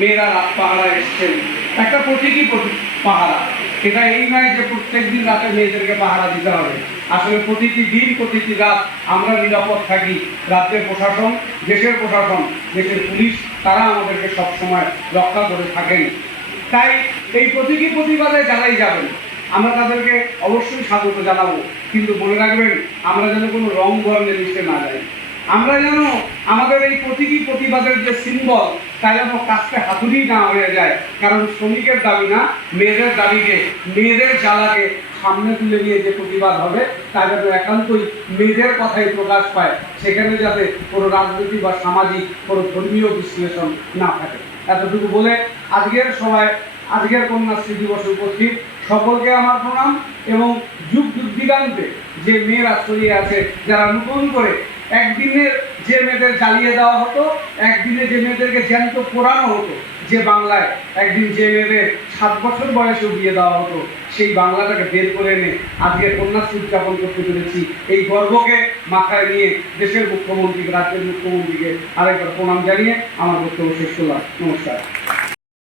মেয়েরা রাত পাহারা এসছেন একটা প্রতীকী প্রতি- পাহারা। এটা এই নয় যে প্রত্যেক দিন রাতে মেয়েদেরকে পাহারা দিতে হবে। আসলে প্রতিটি দিন, প্রতিটি রাত আমরা নিরাপদ থাকি। রাজ্যের প্রশাসন, দেশের প্রশাসন, দেশের পুলিশ, তারা আমাদেরকে সবসময় রক্ষা করে থাকেন। তাই এই প্রতীকী প্রতিবাদে যারাই যাবেন, আমরা তাদেরকে অবশ্যই স্বাগত জানাব। কিন্তু মনে রাখবেন, আমরা যেন কোনো রং বর্ণের লিস্টে না যাই। আমরা যেন আমাদের এই প্রতীকী প্রতিবাদের যে সিম্বল তা যেন কাজকে হাতুড়ি না হয়ে যায়। কারণ শ্রমিকের দাবি না, মেয়েদের দাবিকে, মেয়েদের জ্বালাকে সামনে তুলে নিয়ে যে প্রতিবাদ হবে তা যেন একান্তই মেয়েদের কথাই প্রকাশ পায়। সেখানে যাতে কোনো রাজনীতি বা সামাজিক, কোনো ধর্মীয় বিশ্লেষণ না থাকে। এতটুকু বলে আজকের সবাই আজকের কন্যাশ্রী দিবসে উপস্থিত। সকলকে আমার প্রণাম এবং যুগ দিগান্তে যে মেয়েরা ছড়িয়ে আছে, যারা নতুন করে একদিনের যে মেয়েদের জ্বালিয়ে দেওয়া হতো, একদিনে যে মেয়েদেরকে জ্যান্ত পোড়ানো হতো, যে বাংলায় একদিন যে মেয়েদের সাত বছর বয়সেও বিয়ে দেওয়া হতো, সেই বাংলাটাকে বের করে এনে আজকে কন্যাশ্রী উদযাপন করতে পেরেছি। এই গর্বকে মাথায় নিয়ে দেশের মুখ্যমন্ত্রীকে, রাজ্যের মুখ্যমন্ত্রীকে আরেকবার প্রণাম জানিয়ে আমার বক্তব্য শেষ করলাম। নমস্কার।